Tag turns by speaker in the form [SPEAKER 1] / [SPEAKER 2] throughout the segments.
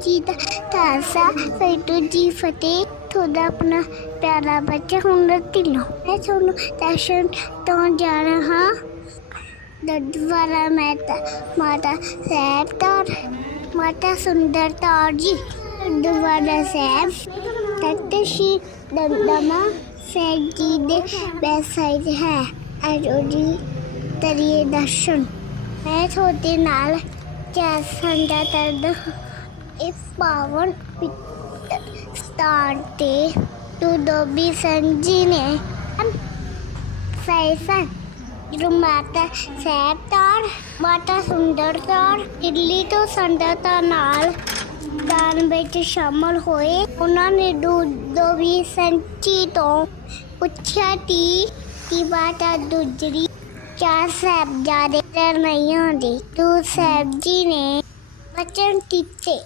[SPEAKER 1] ਜੀ ਦਾ ਖਾਲਸਾ, ਵਾਹਿਗੁਰੂ ਜੀ ਫਤਿਹ। ਤੁਹਾਡਾ ਆਪਣਾ ਪਿਆਰਾ ਬੱਚਾ ਹੁਣ ਢਿੱਲੋਂ। ਮੈਂ ਤੁਹਾਨੂੰ ਦਰਸ਼ਨ ਤੋਂ ਜਾਣਾ ਰਿਹਾ ਹਾਂ। ਦਦਵਾਰਾ ਮਹਿਤਾ ਮਾਤਾ ਸਾਹਿਬ ਤੌਰ ਮਾਤਾ ਸੁੰਦਰ ਤੌਰ ਜੀ ਦਦਵਾਰਾ ਸਾਹਿਬ ਤਖਤ ਸ਼੍ਰੀ ਦਮਦਮਾ ਸਾਹਿਬ ਜੀ ਦੇ ਵੈਬਸਾਈਟ ਹੈ। ਆਜੋ ਜੀ, ਤਰੀਏ ਦਰਸ਼ਨ। ਮੈਂ ਤੁਹਾਡੇ ਨਾਲ ਚਾਰ ਸੰਡਾ ਤਰਦ ਇਸ ਪਾਵਨ ਸਟਾਰ ਤੇ ਤੂੰ ਸੰਜੀ ਨੇ ਫੈਸਨ ਮਾਤਾ ਸਾਹਿਬ ਤੌਰ ਮਾਤਾ ਸੁੰਦਰ ਤੌਰ ਦਿੱਲੀ ਤੋਂ ਸੰਗਤਾਂ ਨਾਲ ਦਾਨ ਵਿੱਚ ਸ਼ਾਮਲ ਹੋਏ। ਉਹਨਾਂ ਨੇ ਦੋ ਦੋਬੀ ਤੋਂ ਪੁੱਛਿਆ ਕਿ ਕਿ ਮਾਤਾ ਦੁਜਰੀ ਚਾਰ ਸਾਹਿਬਜ਼ਾਦੇ ਨਹੀਂ ਆਉਂਦੇ? ਤੂੰ ਸਾਹਿਬ ਜੀ ਨੇ ਬਚਨ ਕੀਤੇ।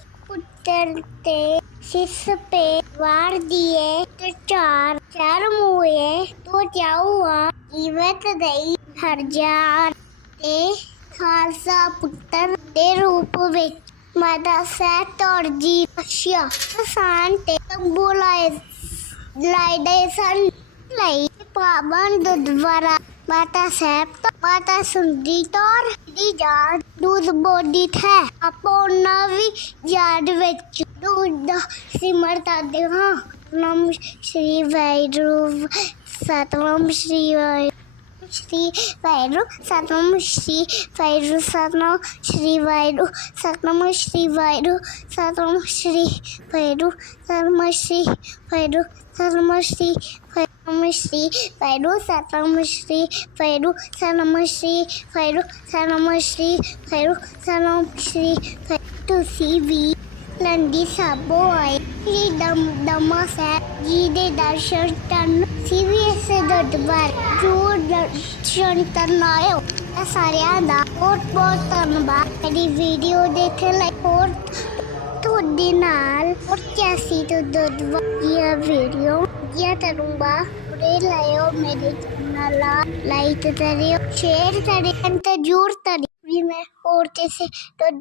[SPEAKER 1] ਪੁੱਤਰ ਤੇ ਸਿਸ ਪੇ ਵਾਰ ਦੀਏ ਤੇ ਚਾਰ ਚਾਰ ਮੂਏ ਤੋ ਜਾਊਆ ਜੀਵਤ ਦਈ ਹਰ ਜਾਨ ਤੇ ਖਾਲਸਾ ਪੁੱਤਰ ਦੇ ਰੂਪ ਵਿੱਚ ਮਾਦਾ ਸਹਿ ਤੌਰ ਜੀ ਅਸ਼ਿਆ ਸਾਨ ਤੇ ਬੋਲਾਏ ਲਾਈਦੇ ਸਨ ਲਈ ਪਾਵਨ ਦੁਆਰਾ ਮਾਤਾ ਸਾਹਿਬ ਤੋਂ ਮਾਤਾ ਸੁੰਦੀ ਤੌਰ ਦੀ ਯਾਦ ਦੂਧ ਬੋਧਿਤ ਹੈ। ਆਪੋ ਨਵੀ ਯਾਦ ਵਿੱਚ ਦੂਧ ਦਾ ਸਿਮਰ ਕਰਦੇ ਹਾਂ ਨਮ ਸ਼੍ਰੀ ਵੈਰੂ ਸਤਨਾਮ ਸ਼੍ਰੀ ਵਾਹਿਗੁਰੂ ਸ਼੍ਰੀ ਵਾਹਿਗੁਰੂ ਸਤਨਾਮ ਸ਼੍ਰੀ ਵਾਹਿਗੁਰੂ ਸਤਨਾਮ ਸ਼੍ਰੀ ਵਾਹਿਗੁਰੂ ਸਤਨਾਮ ਸ਼੍ਰੀ ਵਾਹਿਗੁਰੂ ਸਤਨਾਮ ਸ਼੍ਰੀ ਵਾਹਿਗੁਰੂ ਸਤਨਾਮ ਸ਼੍ਰੀ ਵਾਹਿਗੁਰੂ ਸਤਨਾਮ ਸ਼੍ਰੀ ਵਾਹਿਗੁਰੂ ਸ਼੍ਰੀ ਵਾਹਿਗੁਰੂ ਸਤਨਾਮ ਸ਼੍ਰੀ ਵਾਹਿਗੁਰੂ ਸਤਨਾਮ ਸ਼੍ਰੀ ਵਾਹਿਗੁਰੂ ਸਤਨਾਮ ਸ਼੍ਰੀ ਵਾਹਿਗੁਰੂ ਸਤਨਾਮ ਸ਼੍ਰੀ ਵਾਹਿਗੁਰੂ ਤੁਸੀਂ ਵੀ ਲੰਡੀ ਸਾਬੋ ਆਏ ਸ੍ਰੀ ਦਮ ਦਮਾ ਸਾਹਿਬ ਜੀ ਦੇ ਦਰਸ਼ਨ ਕਰਨ ਸੀਵੀਐਸ ਦਰਬਾਰ ਜੋ ਦਰਸ਼ਨ ਕਰਨ ਆਇਓ ਤਾਂ ਸਾਰਿਆਂ ਦਾ ਬਹੁਤ ਬਹੁਤ ਧੰਨਵਾਦ ਮੇਰੀ ਵੀਡੀਓ ਦੇਖਣ ਲਈ ਹੋਰ ਤੁਹਾਡੇ ਨਾਲ ਹੋਰ ਕਿਆਸੀ ਤੋਂ ਦਰਬਾਰ ਇਹ ਵੀਡੀਓ ਇਹ ਕਰੂੰਗਾ ਉਰੇ ਲਾਇਓ ਮੇਰੇ ਚੈਨਲ ਲਾਈਕ ਕਰਿਓ ਸ਼ੇਅਰ ਕਰਿਓ ਤੇ ਜਰੂਰ ਕਰਿਓ ਵੀ ਮੈਂ ਹੋਰ ਕਿਸੇ ਤੋਂ